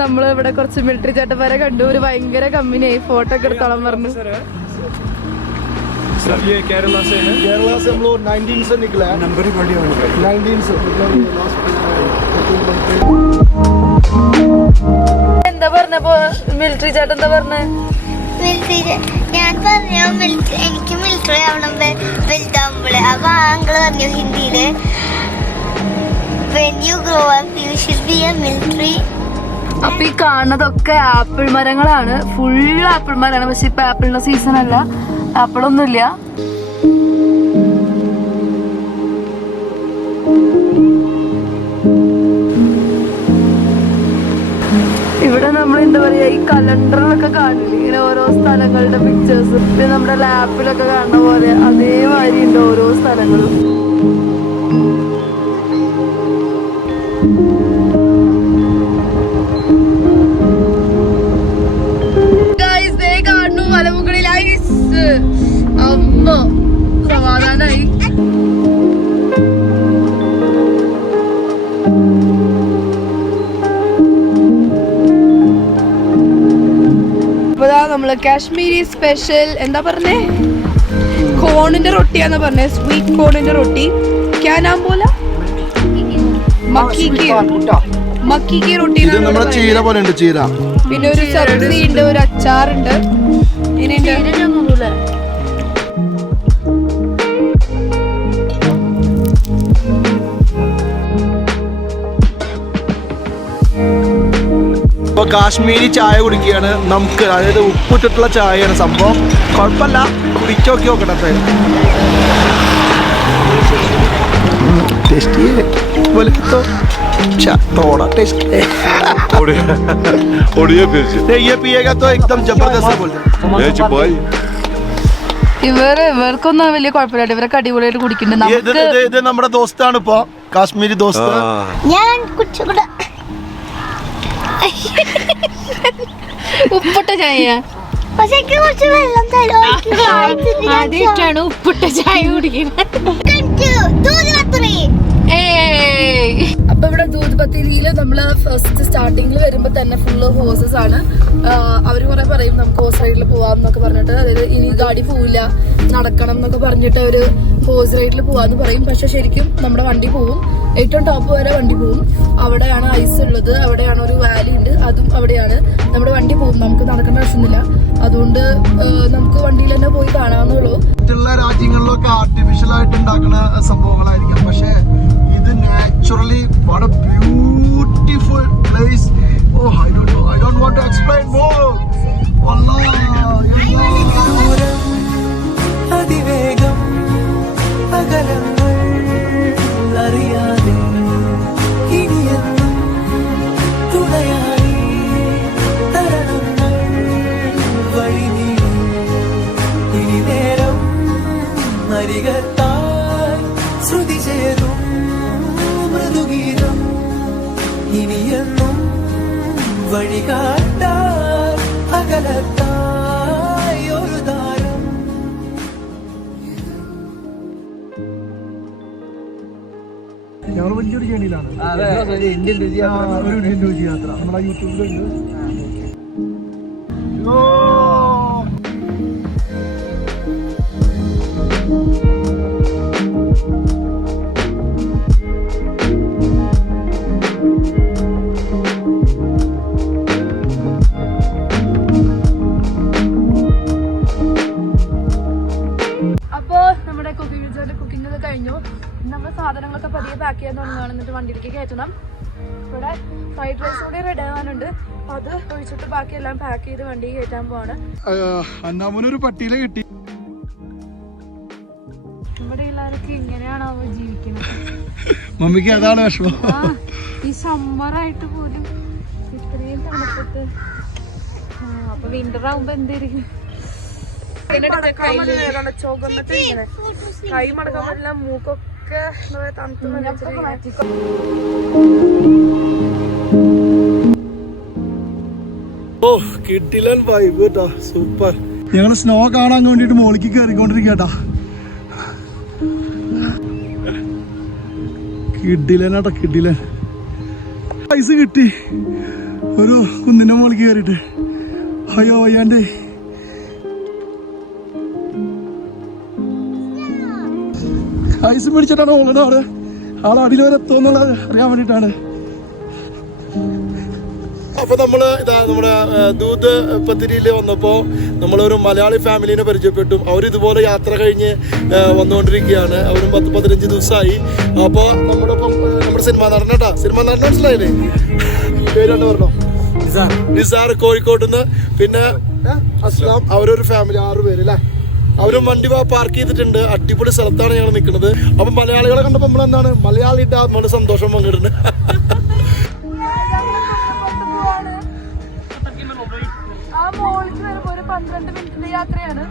നമ്മള് ഇവിടെ കുറച്ച് മിലിറ്ററി ചേട്ടന്മാരെ കണ്ടു. ഒരു ഭയങ്കര കമ്പനിയായി. ഫോട്ടോ ഒക്കെ എടുത്തോളം പറഞ്ഞു. सर ये केरला से है। केरला से हम लोग 19 से निकला है। नंबर ही बढ़िया होने का 19 से എന്താ പറഞ്ഞപ്പോ മിലിറ്ററി ചേട്ടൻ എന്താ പറഞ്ഞേ? ഞാൻ പറഞ്ഞു എനിക്ക് മിലിറ്ററി ആവണം വലുതാവുമ്പോളെ. അപ്പൊ ആങ്കിള് പറഞ്ഞു ഹിന്ദിയില് when you grow up you should be a military. അപ്പൊ ഈ കാണുന്നതൊക്കെ ആപ്പിൾ മരങ്ങളാണ്. ഫുൾ ആപ്പിൾ മരമാണ്. പക്ഷെ ഇപ്പൊ ആപ്പിളിന്റെ സീസൺ അല്ല. ആപ്പിളൊന്നുമില്ല. ഇവിടെ നമ്മൾ എന്താ പറയാ ഈ കലണ്ടറിലൊക്കെ കാണില്ലേ ഇങ്ങനെ ഓരോ സ്ഥലങ്ങളുടെ പിക്ചേഴ്സ്. പിന്നെ നമ്മുടെ ലാപ്പിലൊക്കെ കാണുന്ന പോലെ അതേമാതിരി ഉണ്ട് ഓരോ സ്ഥലങ്ങളും. മലമുകളിൽ ഐസ്. അമ്മ സമാധാനായി. നമ്മള് കാശ്മീരി സ്പെഷ്യൽ എന്താ പറഞ്ഞേ? കോണിന്റെ റൊട്ടിയാന്ന് പറഞ്ഞേ. സ്വീറ്റ് കോണിന്റെ റൊട്ടി. ക്യാ നാം ബോലാ? മക്കി റൊട്ടി. പിന്നെ ഒരു സബ്സി ഉണ്ട്, ഒരു അച്ചാറുണ്ട്. ഇപ്പൊ കാശ്മീരി ചായ കുടിക്കുകയാണ് നമുക്ക്. അതായത് ഉപ്പിട്ടിട്ടുള്ള ചായയാണ് സംഭവം. കുഴപ്പമില്ല, കുടിച്ചോക്കി നോക്കട്ടെ. टेस्टी है बोले तो थोड़ा टेस्टी है। ओडिया फिर से ये पिएगा तो एकदम जबरदस्त है बोलते हैं। ഇവർക്കൊന്നും വലിയ കുഴപ്പമില്ല. ഇവരൊക്കെ അടിപൊളിയായിട്ട് കുടിക്കുന്നുണ്ട്. ഇത് നമ്മുടെ ദോസ്താണ് ഇപ്പൊ, കാശ്മീരി ദോസ്ത്. ഞാൻ കുടിച്ചുകൂടാ. ഉപ്പിട്ട ചായ. പക്ഷെ കുറച്ച് വെള്ളം തരോ? ആദ്യമായിട്ടാണ് ഉപ്പിട്ട ചായ കുടിക്കുന്നത്. അപ്പൊ ഇവിടെ ദൂത് പത്തിരിയില് നമ്മള് ഫസ്റ്റ് സ്റ്റാർട്ടിങ്ങിൽ വരുമ്പോ തന്നെ ഫുള്ള് ഹോസസ് ആണ്. അവര് കുറെ പറയും നമുക്ക് ഹോസ് റൈഡിൽ പോവാം എന്നൊക്കെ പറഞ്ഞിട്ട്. അതായത് ഇനി ഗാഡി പോവില്ല, നടക്കണം എന്നൊക്കെ പറഞ്ഞിട്ട് ഒരു ഹോസ് റൈഡിൽ പോവാന്ന് പറയും. പക്ഷെ ശരിക്കും നമ്മുടെ വണ്ടി പോവും. ഏറ്റവും ടോപ്പ് വരെ വണ്ടി പോവും. അവിടെയാണ് ഐസ് ഉള്ളത്. അവിടെയാണ് ഒരു വാലി ഉണ്ട്, അതും അവിടെയാണ്. നമ്മുടെ വണ്ടി പോവും. നമുക്ക് നടക്കേണ്ട ആവശ്യമൊന്നുമില്ല. അതുകൊണ്ട് നമുക്ക് വണ്ടിയിൽ തന്നെ പോയി കാണാവുന്നുള്ളൂ. മറ്റുള്ള രാജ്യങ്ങളിലൊക്കെ ആർട്ടിഫിഷ്യൽ ആയിട്ട് ഉണ്ടാക്കുന്ന സംഭവങ്ങളായിരിക്കാം. പക്ഷെ ഇത് നാച്ചുറലി വളരെ beautiful place. Oh I don't want to explain more. അതിവേഗം അകലങ്ങൾ അറിയാതെ ഇനിയെന്നും തുണയായി തരണങ്ങൾ വഴി ഇനി നേരം അരികത്തായി ശ്രുതി ചേരും മൃദുഗീതം ഇനിയെന്നും വഴികാട്ടാൻ അകലത്തായി ഒരു താരം. ഞങ്ങൾ വലിയൊരു ജേണിയിലാണ്. ഒരു ഇന്ത്യൻ രുചി യാത്ര നമ്മുടെ യൂട്യൂബിലുണ്ട്. കഴിഞ്ഞു. നമ്മൾ സാധനങ്ങളൊക്കെ പതിയെ പാക്ക് ചെയ്യാൻ തുടങ്ങുകയാണ്. എന്നിട്ട് വണ്ടിയിലേക്ക് കയറ്റണം. ഇവിടെ ഫ്രൈഡ് റൈസ് കൂടി റെഡി ആവാനുണ്ട്. അത് ഒഴിച്ചിട്ട് ബാക്കിയെല്ലാം പാക്ക് ചെയ്ത് വണ്ടി കയറ്റാൻ പോവാണ്. അന്നാമൊരു പട്ടിയിലെ കിട്ടി. ഇവിടെ എല്ലാവർക്കും ഇങ്ങനെയാണോ ജീവിക്കുന്നത്? മമ്മിക്ക് അതാണ് വിഷമം. ഈ സമ്മറായിട്ട് പോലും ഇത്രയും തണുപ്പത്ത് അപ്പൊ വിന്റർ ആവുമ്പോ എന്തായിരിക്കും ചുവന്നിട്ട് ഇങ്ങനെ കൈ മടക്കാൻ പറ്റില്ല, മൂക്കൊക്കെ തണുത്ത്. ഓ കിട്ടിലൻ വൈബ് കേട്ടോ, സൂപ്പർ. ഞങ്ങള് സ്നോ കാണാൻ വേണ്ടിട്ട് മോളിക്ക് കയറിക്കൊണ്ടിരിക്കട്ടാ. കിട്ടിലനാട്ടോ, കിട്ടിലൻ. പൈസ കിട്ടി ഒരു കുന്നിന്റെ മോളിക്ക് കയറിട്ട്. അയ്യോ അയ്യാണ്ടേ. ഐസ് പിടിച്ചിട്ടാണ് ഓളണ അവിടെ. ആളടിയിൽ വരെ എത്തുമെന്നുള്ളത് അറിയാൻ വേണ്ടിട്ടാണ്. അപ്പൊ നമ്മള് ഇതാ നമ്മുടെ ദൂത് പത്തിരിയിൽ വന്നപ്പോ നമ്മളൊരു മലയാളി ഫാമിലിനെ പരിചയപ്പെട്ടു. അവരിതുപോലെ യാത്ര കഴിഞ്ഞ് വന്നുകൊണ്ടിരിക്കുകയാണ്. അവരും 10-15 ദിവസമായി. അപ്പൊ നമ്മുടെ സിനിമ നടൻ കേട്ടാ, സിനിമ നടൻ മനസ്സിലായില്ലേ? പേരുണ്ട് പറഞ്ഞോ. നിസാർ കോഴിക്കോട്ട് നിന്ന്, പിന്നെ അസ്ലാം. അവരൊരു ഫാമിലി 6 പേര് അല്ലേ. അവരും വണ്ടി പാർക്ക് ചെയ്തിട്ടുണ്ട്. അടിപൊളി സ്ഥലത്താണ് ഞങ്ങൾ നിൽക്കുന്നത്. അപ്പൊ മലയാളികളെ കണ്ടപ്പോ നമ്മൾ എന്താണ് മലയാളിയുടെ നമ്മുടെ സന്തോഷം പങ്കിടുന്നത്. ആ മോളിക്ക് വരുമ്പോ ഒരു 12 മിനിറ്റിന്റെ യാത്രയാണ്.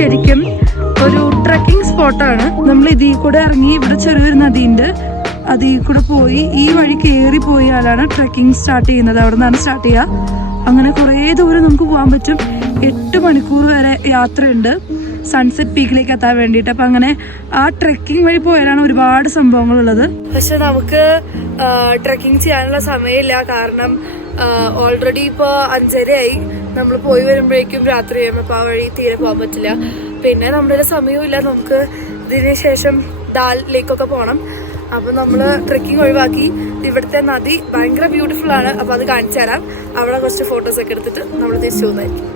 ശരിക്കും ഒരു ട്രക്കിംഗ് സ്പോട്ടാണ്. നമ്മൾ ഇതിൽ കൂടെ ഇറങ്ങി, ഇവിടെ ചെറിയൊരു നദിയുണ്ട്, അതിൽ കൂടെ പോയി ഈ വഴി കയറി പോയാലാണ് ട്രക്കിംഗ് സ്റ്റാർട്ട് ചെയ്യുന്നത്. അവിടെ നിന്നാണ് സ്റ്റാർട്ട് ചെയ്യുക. അങ്ങനെ കുറേ ദൂരം നമുക്ക് പോകാൻ പറ്റും. 8 മണിക്കൂർ വരെ യാത്രയുണ്ട് സൺസെറ്റ് പീക്കിലേക്ക് എത്താൻ വേണ്ടിയിട്ട്. അപ്പം അങ്ങനെ ആ ട്രക്കിംഗ് വഴി പോയാലാണ് ഒരുപാട് സംഭവങ്ങളുള്ളത്. പക്ഷെ നമുക്ക് ട്രക്കിംഗ് ചെയ്യാനുള്ള സമയമില്ല. കാരണം ഓൾറെഡി ഇപ്പോൾ 5:30 നമ്മൾ പോയി വരുമ്പോഴേക്കും രാത്രി ചെയ്യുമ്പോൾ അപ്പോൾ ആ വഴി തീരെ പോകാൻ പറ്റില്ല. പിന്നെ നമ്മുടെ സമയവും ഇല്ല. നമുക്ക് ഇതിന് ശേഷം ദാൽ ലേക്കൊക്കെ പോകണം. അപ്പോൾ നമ്മൾ ട്രെക്കിംഗ് ഒഴിവാക്കി. ഇവിടുത്തെ നദി ഭയങ്കര ബ്യൂട്ടിഫുൾ ആണ്. അപ്പോൾ അത് കാണിച്ചു തരാം. അവിടെ കുറച്ച് ഫോട്ടോസൊക്കെ എടുത്തിട്ട് നമ്മൾ തിരിച്ചു പോകുന്നതായിരിക്കും.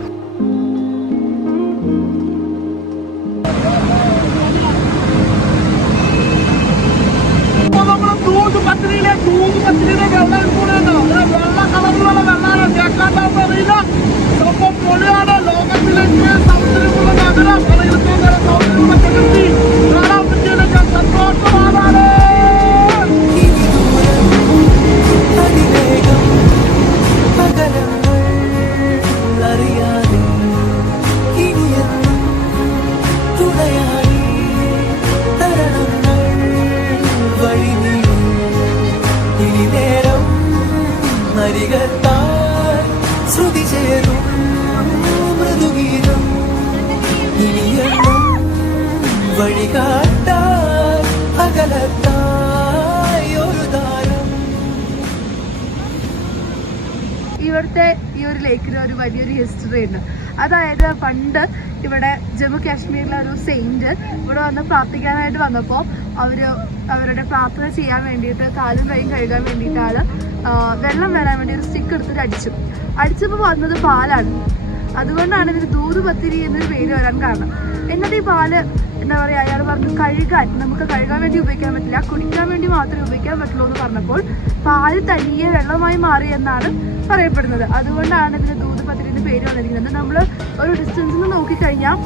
പൊളിയാണ്. ലോകത്തിലേക്ക് സമുദ്രമുള്ള നഗരം സന്തോഷമാണ്. അറിയാതെ ഇനിയെന്നും തുണയായി തരണങ്ങൾ വഴി ഇനി നേരം നരികത്താൽ ശ്രുതി ചേരും മൃദുഗീതം ഇനിയെന്നും വഴികാട്ടാൽ അകലത്തായി ഒരു താരം. ഇവിടുത്തെ ഈ ഒരു ലേക്കിന് ഒരു വലിയൊരു ഹിസ്റ്ററി ഉണ്ട്. അതായത് പണ്ട് ഇവിടെ ജമ്മു കാശ്മീരിലെ ഒരു സെയിന്റ് ഇവിടെ വന്ന് പ്രാർത്ഥിക്കാനായിട്ട് വന്നപ്പോൾ അവരുടെ പ്രാർത്ഥന ചെയ്യാൻ വേണ്ടിയിട്ട് കാലും കൈയും കഴുകാൻ വേണ്ടിയിട്ടാണ് വെള്ളം വരാൻ വേണ്ടി ഒരു സ്റ്റിക്ക് എടുത്തിട്ട് അടിച്ചപ്പോൾ വന്നത് പാലാണ്. അതുകൊണ്ടാണ് ഇതിന് ദൂത് പത്തിരി എന്നൊരു പേര് വരാൻ കാരണം. എന്നിട്ട് ഈ പാല് എന്താ പറയുക, അയാൾ പറഞ്ഞു നമുക്ക് കഴുകാൻ വേണ്ടി ഉപയോഗിക്കാൻ പറ്റില്ല, കുടിക്കാൻ വേണ്ടി മാത്രമേ ഉപയോഗിക്കാൻ പറ്റുള്ളൂ എന്ന് പറഞ്ഞപ്പോൾ പാല് തനിയെ വെള്ളമായി മാറി എന്നാണ് പറയപ്പെടുന്നത്. അതുകൊണ്ടാണ് ഇതിന് ദൂത് പത്തിരി എന്ന് പേര് വന്നിരിക്കുന്നത്. നമ്മൾ ഒരു ഡിസ്റ്റൻസിൽ നിന്ന് നോക്കിക്കഴിഞ്ഞാൽ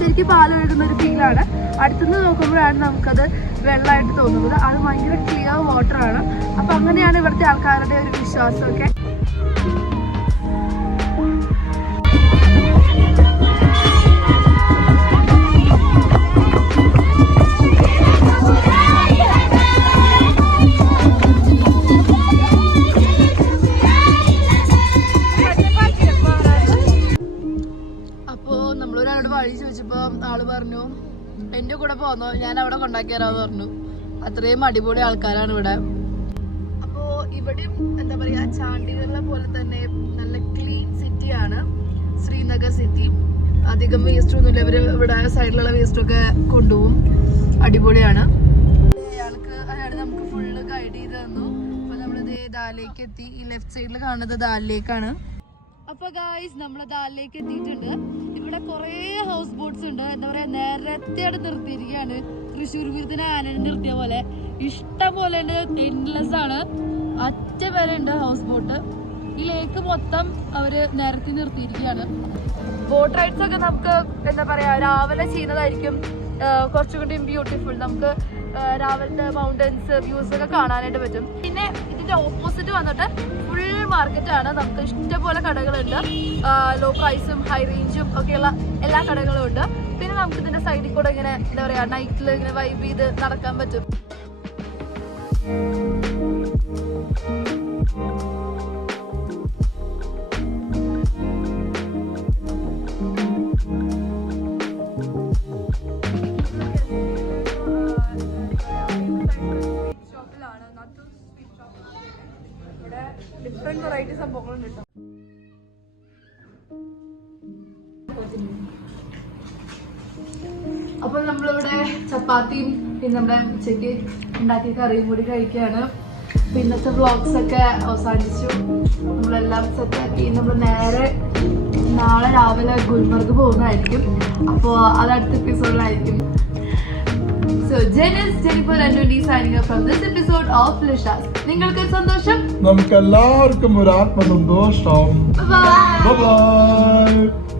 ശരിക്കും പാൽ ഒഴുകുന്ന ഒരു ഫീലാണ്. അടുത്തുനിന്ന് നോക്കുമ്പോഴാണ് നമുക്കത് വെള്ളമായിട്ട് തോന്നുന്നത്. അത് ഭയങ്കര ക്ലിയർ വാട്ടറാണ്. അപ്പം അങ്ങനെയാണ് ഇവിടുത്തെ ആൾക്കാരുടെ ഒരു വിശ്വാസമൊക്കെ. വഴി ചോദിച്ചപ്പോ ആള് പറഞ്ഞു എന്റെ കൂടെ പോന്നോ, ഞാൻ അവിടെ കൊണ്ടാക്കിയറാന്ന് പറഞ്ഞു. അത്രയും അടിപൊളി ആൾക്കാരാണ് ഇവിടെ. അപ്പോ ഇവിടെയും എന്താ പറയാ, ചാണ്ഡീഗറിലെ പോലെ തന്നെ നല്ല ക്ലീൻ സിറ്റിയാണ് ശ്രീനഗർ സിറ്റി. അധികം വേസ്റ്റ് ഒന്നുമില്ല. ഇവര് ഇവിടെ സൈഡിലുള്ള വേസ്റ്റ് ഒക്കെ കൊണ്ടുപോകും. അടിപൊളിയാണ്. അയാൾ നമുക്ക് ഫുള്ള് ഗൈഡ് ചെയ്ത് തന്നു. അപ്പൊ നമ്മളിത് ദാലിലേക്ക് എത്തി. ഈ ലെഫ്റ്റ് സൈഡിൽ കാണുന്നത് ദാലിലേക്കാണ്. അപ്പൊ ഗായ്സ്, നമ്മൾ ദാലിലേക്ക് എത്തിയിട്ടുണ്ട്. ഇവിടെ ഇവിടെ കുറേ ഹൗസ് ബോട്ട്സ് ഉണ്ട്. എന്താ പറയാ, നേരത്തെയായിട്ട് നിർത്തിയിരിക്കുകയാണ്. തൃശ്ശൂർ പൂരത്തിന് ആനനെ നിർത്തിയ പോലെ ഇഷ്ടം പോലെ ഉണ്ട്. എൻഡ്ലെസ് ആണ്, അറ്റം വരെ ഉണ്ട് ഹൗസ് ബോട്ട്. ഈ ലേക്ക് മൊത്തം അവര് നേരത്തെ നിർത്തിയിരിക്കുകയാണ്. ബോട്ട് റൈഡ്സ് ഒക്കെ നമുക്ക് എന്താ പറയാ രാവിലെ ചെയ്യുന്നതായിരിക്കും കുറച്ചും കൂടി ബ്യൂട്ടിഫുൾ. നമുക്ക് രാവിലത്തെ മൗണ്ടൻസ് വ്യൂസ് ഒക്കെ കാണാനായിട്ട് പറ്റും. പിന്നെ ഇതിന്റെ ഓപ്പോസിറ്റ് വന്നിട്ട് ഫുൾ മാർക്കറ്റ് ആണ്. നമുക്ക് ഇഷ്ടംപോലെ കടകളുണ്ട്. ലോ പ്രൈസും ഹൈ റേഞ്ചും ഒക്കെയുള്ള എല്ലാ കടകളും ഉണ്ട്. പിന്നെ നമുക്ക് ഇതിന്റെ സൈഡിൽ കൂടെ ഇങ്ങനെ എന്താ പറയാ നൈറ്റിൽ ഇങ്ങനെ വൈബ് ചെയ്ത് നടക്കാൻ പറ്റും. ഡിഫറെന്റ് വെറൈറ്റി സംഭവങ്ങളുണ്ട് കേട്ടോ. അപ്പൊ നമ്മളിവിടെ ചപ്പാത്തിയും പിന്നെ നമ്മുടെ ഉച്ചയ്ക്ക് ഉണ്ടാക്കിയ കറിയും കൂടി കഴിക്കുകയാണ്. ഇന്നത്തെ വ്ളോഗ്സ് ഒക്കെ അവസാനിച്ചു. നമ്മളെല്ലാം സെറ്റാക്കി നമ്മൾ നേരെ നാളെ രാവിലെ ഗുൽമർഗ് പോകുന്നതായിരിക്കും. അപ്പോൾ അത് അടുത്ത എപ്പിസോഡിലായിരിക്കും. So, Jennifer and Rudy signing up from this episode of Lishas. നിങ്ങൾക്ക് സന്തോഷം, നമുക്ക് എല്ലാവർക്കും ഒരു ആത്മസന്തോഷം. Bye. Bye bye.